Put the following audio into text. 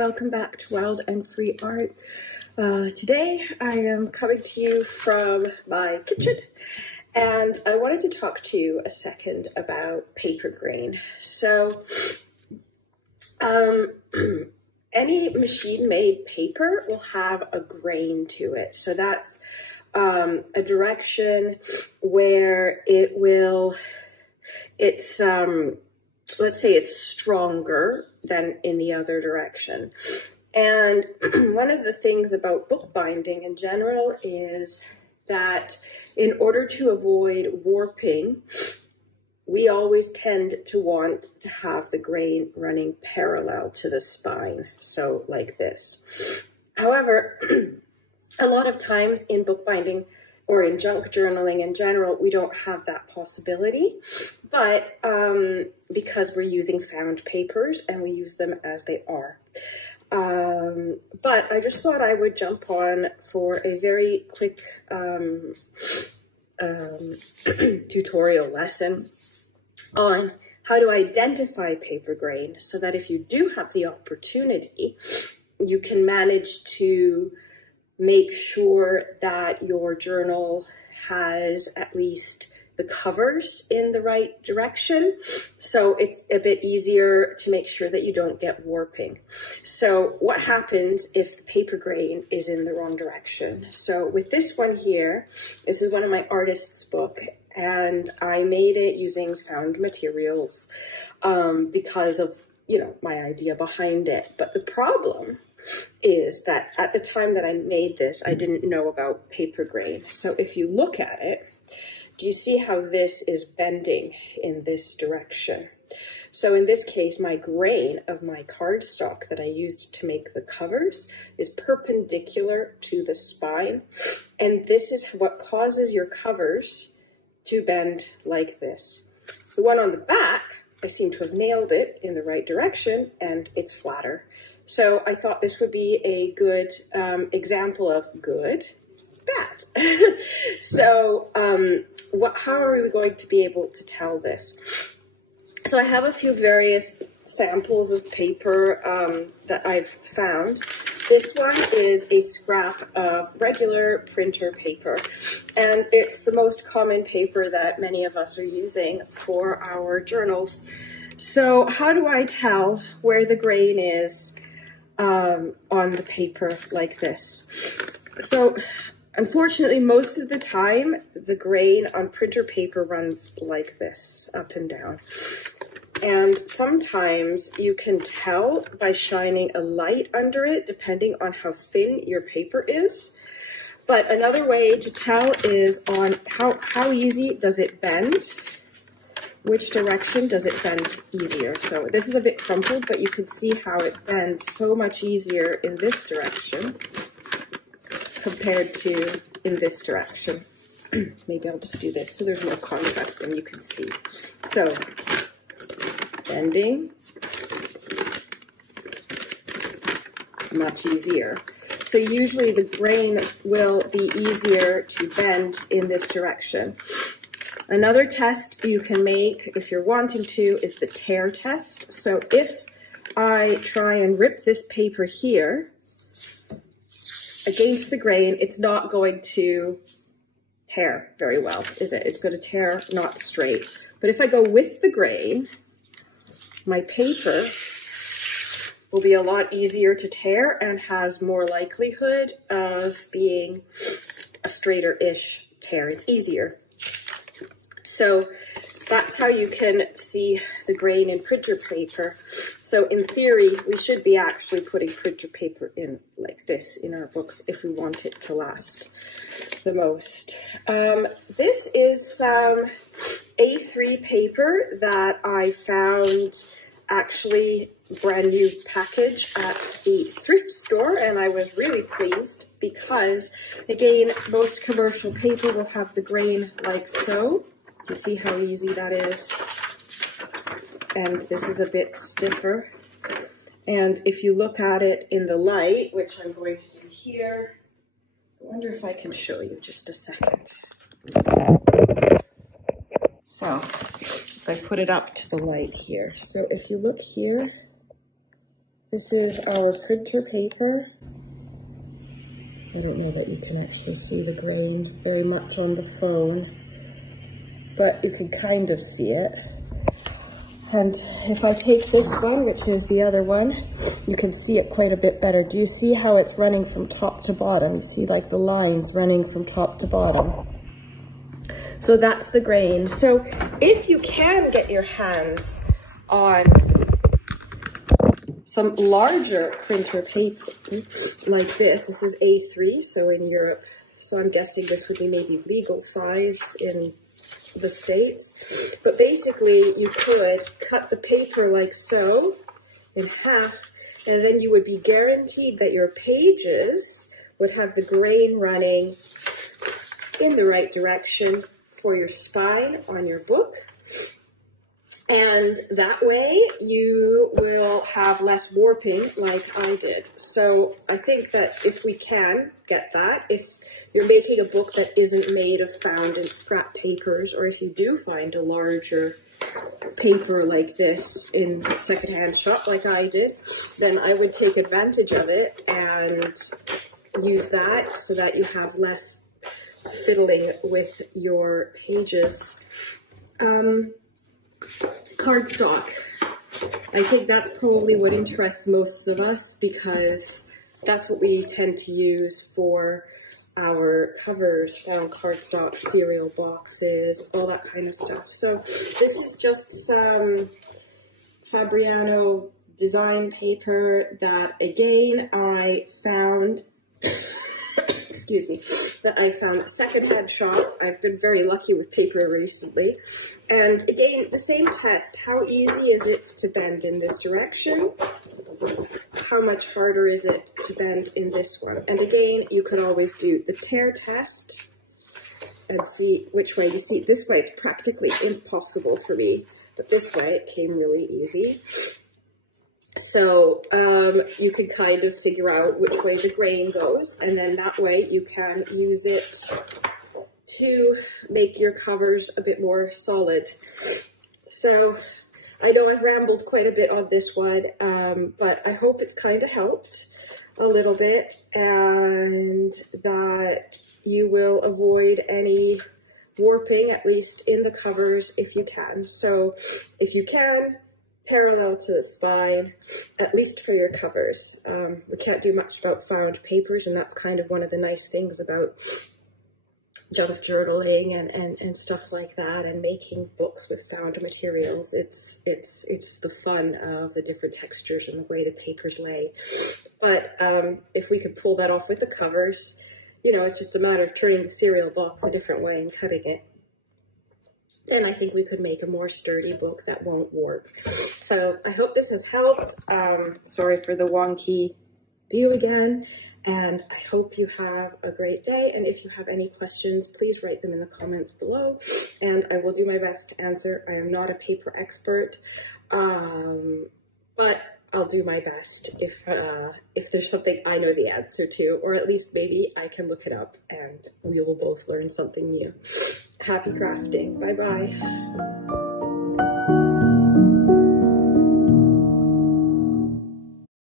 welcome back to Wild and Free Art. Today I am coming to you from my kitchen, and I wanted to talk to you a second about paper grain. So any machine-made paper will have a grain to it. So that's a direction where let's say it's stronger than in the other direction. And one of the things about bookbinding in general is that in order to avoid warping, we always tend to want to have the grain running parallel to the spine, so like this. However, a lot of times in bookbinding or in junk journaling in general, we don't have that possibility, but because we're using found papers and we use them as they are. But I just thought I would jump on for a very quick tutorial lesson on how to identify paper grain so that if you do have the opportunity, you can manage to make sure that your journal has at least the covers in the right direction. So it's a bit easier to make sure that you don't get warping. So what happens if the paper grain is in the wrong direction? So with this one here, this is one of my artist's book, and I made it using found materials because of, my idea behind it. But the problem is that at the time that I made this, I didn't know about paper grain. So if you look at it, do you see how this is bending in this direction? So in this case, my grain of my cardstock that I used to make the covers is perpendicular to the spine. And this is what causes your covers to bend like this. The one on the back, I seem to have nailed it in the right direction and it's flatter. So I thought this would be a good example of good, bad. So how are we going to be able to tell this? So I have a few various samples of paper that I've found. This one is a scrap of regular printer paper, and it's the most common paper that many of us are using for our journals. So how do I tell where the grain is on the paper like this? So unfortunately, most of the time, the grain on printer paper runs like this, up and down. And sometimes you can tell by shining a light under it, depending on how thin your paper is. But another way to tell is on how easy does it bend? Which direction does it bend easier? So this is a bit crumpled, but you can see how it bends so much easier in this direction compared to in this direction. Maybe I'll just do this so there's no contrast and you can see. So bending, much easier. So usually the grain will be easier to bend in this direction. Another test you can make if you're wanting to is the tear test. So if I try and rip this paper here against the grain, it's not going to tear very well, is it? It's going to tear not straight. But if I go with the grain, my paper will be a lot easier to tear and has more likelihood of being a straighter-ish tear. It's easier. So that's how you can see the grain in printer paper. So in theory, we should be actually putting printer paper in like this in our books if we want it to last the most. This is some A3 paper that I found actually brand new package at the thrift store, and I was really pleased because, again, most commercial paper will have the grain like so. You see how easy that is? And this is a bit stiffer. And if you look at it in the light, which I'm going to do here, I wonder if I can show you just a second. So if I put it up to the light here. So if you look here, This is our printer paper. I don't know that you can actually see the grain very much on the phone, but you can kind of see it. And if I take this one, which is the other one, you can see it quite a bit better. Do you see how it's running from top to bottom? You see like the lines running from top to bottom. So that's the grain. So if you can get your hands on some larger printer paper like this is A3, so in Europe, so I'm guessing this would be maybe legal size in the States. But basically you could cut the paper like so in half, and then you would be guaranteed that your pages would have the grain running in the right direction for your spine on your book. And that way you will have less warping like I did. So I think that if we can get that, if you're making a book that isn't made of found and scrap papers, or if you do find a larger paper like this in secondhand shop like I did, then I would take advantage of it and use that so that you have less fiddling with your pages. Cardstock. I think that's probably what interests most of us, because that's what we tend to use for our covers, found cardstock, cereal boxes, all that kind of stuff. So this is just some Fabriano design paper that, again, I found excuse me, that I found secondhand shop. I've been very lucky with paper recently. And again, the same test. How easy is it to bend in this direction? How much harder is it to bend in this one? And again, you could always do the tear test and see which way. You see, this way it's practically impossible for me, but this way it came really easy. So you can kind of figure out which way the grain goes, and then that way you can use it to make your covers a bit more solid. So I know I've rambled quite a bit on this one, but I hope it's kind of helped a little bit, and that you will avoid any warping, at least in the covers, if you can. So if you can, parallel to the spine, at least for your covers. We can't do much about found papers, and that's kind of one of the nice things about junk journaling and stuff like that, and making books with found materials. It's the fun of the different textures and the way the papers lay. But if we could pull that off with the covers, you know, it's just a matter of turning the cereal box a different way and cutting it. And I think we could make a more sturdy book that won't warp. So I hope this has helped. Sorry for the wonky view again. And I hope you have a great day. And if you have any questions, please write them in the comments below. And I will do my best to answer. I am not a paper expert, but I'll do my best if there's something I know the answer to, or at least maybe I can look it up and we will both learn something new. Happy crafting. Bye-bye.